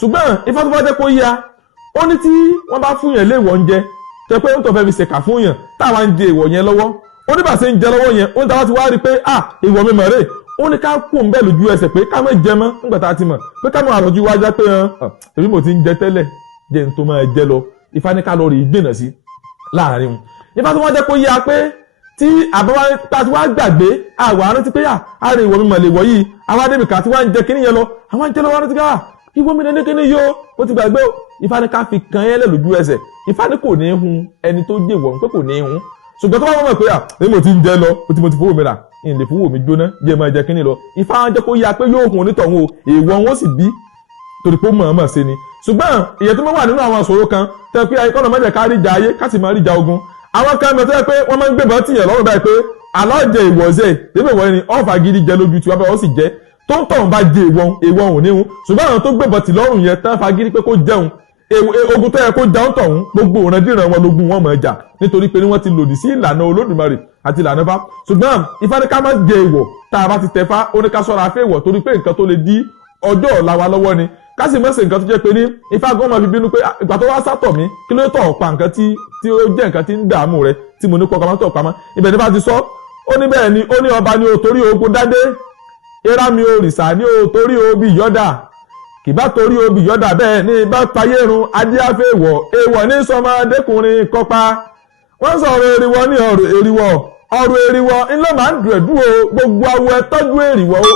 ṣùgbọ́n ifá tó bá jẹ́ kó yá ó ní tí wọ́n bá fún yẹn léèwọ̀ oúnjẹ tẹ́ pé ó ń tọ́ fẹ́ fi ṣèkà fún yẹn táwa ń jẹ èèwọ̀ yẹn lọ́wọ́ ó ní bá ṣe ń jẹ lọ́wọ́ yẹn ó ní táwa ti wá rí pé èèwọ̀ mi mọ̀ rè ó ní ká kú ń bẹ́ẹ̀ lójú ẹsẹ̀ pé ká má jẹ mọ́ nígbà tá a ti mọ̀ pé ká má àròjú wájá pé èmi mo ti ń jẹ tẹ́lẹ̀ jẹ́ n tó máa jẹ lọ ifá ní ká lọ rí gbìnà sí láàrin wọn ifá tó wọ́n jẹ́ kó yá pé tí àbáwá tá a ti wá gbàgbé àwọn arántí pé àárẹ̀ ìwọ̀ mi mọ̀ lè wọ̀ yìí àwọn adébìkà tí wọ́n ń jẹ kíní yẹn lọ àwọn ń jẹ lọ́wọ́ arántí ká ìwọ̀ mi dandan kíní yóò ó ti gbàgbé ifá ní ká fi kan yẹn lẹ̀ lójú ẹsẹ̀ ifá ní kò ní hun ẹni tó jẹ́ ìwọ̀ pé kò ní hun ṣùgbọ́n tó bá wọ́n mọ̀ pé èmi mo ti ń jẹ lọ mo ti fowó mi rà ìlè fowó mi jóná jẹ́ máa jẹ kíní lọ ifá wọn jẹ́ kó yá pé yóò hun onítọ̀hún o èèwọ̀ wọn sì bí torí pé ó mọ̀ọ́mọ̀ ṣe ni ṣùgbọ́n ìyẹn tó máa wà nínú àwọn ìṣòro kan tẹ́ pé ayíkọ́nà mẹ́jẹ̀ ká rí ja ayé ká sì máa rí ja ogun àwọn kan mẹ́tọ́ pé wọ́n máa ń gbébọn tìyàn lọ́rùn báyìí pé alájẹ ìwọ̀zẹ̀ débè wọ́n ni ọ̀fà gidi jẹ lójú tí wọ́n bá wọ́n sì jẹ́ tó ń tọ̀hún bá jẹ èèwọ̀n ò níhun ṣùgbọ́n àwọn tó gbébọn tì lọ́rùn yẹn tán fagídí pé kó jẹun ogun tó yẹ kó jẹun tọ̀hún gbogbo òrandíran wọn lógun wọn mọ̀ ẹja nítorí pé wọ́n ti lòdì sí ìlànà Olódùmarè àti ìlànà Ifá ṣùgbọ́n Ifá ní ká má jẹ èèwọ̀ tá a bá ti tẹ̀fá ó ní ká ṣọ́ra fẹ́ èèwọ̀ torí pé nǹkan tó lè dí ọjọ́ ọ̀la wa lọ́wọ́ ni ká sì mọ̀ ṣe nǹkan tó jẹ́ pé ní Ifá gan máa fi bínú pé ìgbà tó wá sátọ̀ mí kí ló tọ̀ pa nǹkan tí ó jẹ́ nǹkan tí ń dààmú rẹ tí mo ní kọ́ kamátọ̀ pamọ́ ibẹ̀ ní bá ti sọ ó ní bẹ́ẹ̀ ni ó ní ọba ni ó torí ogun dádé erami òrìṣà ni ó torí obì yọ́dà kì bá torí obì yọ́dà bẹ́ẹ̀ ni bá payérun adíáfẹ́ èèwọ̀ ní sọmọdékùnrin kọ́pa wọ́n sọ̀rọ̀ eriwọ ní ọ̀rọ̀ eriwọ ńlọ máa ń dùn ẹ̀dùn o gbogbo awo ẹ tọ́jú eriwọ o